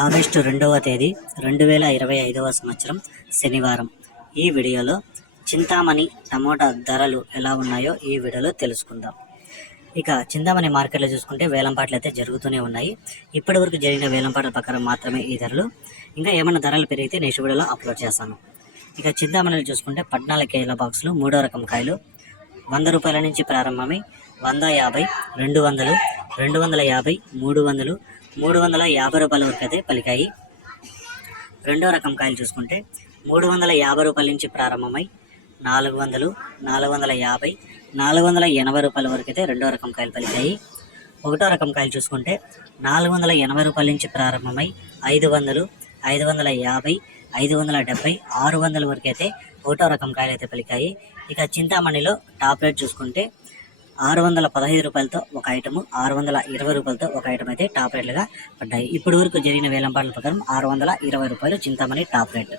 August 2వ తేదీ 2025వ సంవత్సరం శనివారం. ఈ వీడియోలో చింతామణి టమోటా ధరలు ఎలా ఉన్నాయో ఈ వీడియోలో తెలుసుకుందాం. ఇక చింతామణి మార్కెట్లో చూసుకుంటే వేలంపాట్లు అయితే జరుగుతూనే ఉన్నాయి. ఇప్పటి వరకు జరిగిన వేలంపాట్ల ప్రకారం మాత్రమే ఈ ధరలు. ఇంకా ఏమైనా ధరలు పెరిగితే నెక్స్ట్ వీడియోలో అప్లోడ్ చేస్తాను. ఇక చింతామణిలో చూసుకుంటే 14 కేజీల బాక్సులు 3వ రకం కాయలు 100 రూపాయల నుంచి ప్రారంభమై 150, 200, 250, 300, 350 రూపాయల వరకు అయితే పలికాయి. 2వ రకం కాయలు చూసుకుంటే 350 రూపాయల నుంచి ప్రారంభమై 400, 450, 480 రూపాయల వరకు అయితే 2వ రకం కాయలు పలికాయి. 1వ రకం కాయలు చూసుకుంటే 480 రూపాయల నుంచి ప్రారంభమై 500, 550, 570, 600 వరకు అయితే 1వ రకం కాయలు అయితే పలికాయి. ఇక చింతామణిలో టాప్ రేట్ చూసుకుంటే 615 రూపాయలతో ఒక ఐటము, 620 రూపాయలతో ఒక ఐటమ్ అయితే టాప్ రేట్లుగా పడ్డాయి. ఇప్పటి వరకు జరిగిన వేలంపాట్ల ప్రకారం 620 రూపాయలు చింతామణి టాప్ రేట్.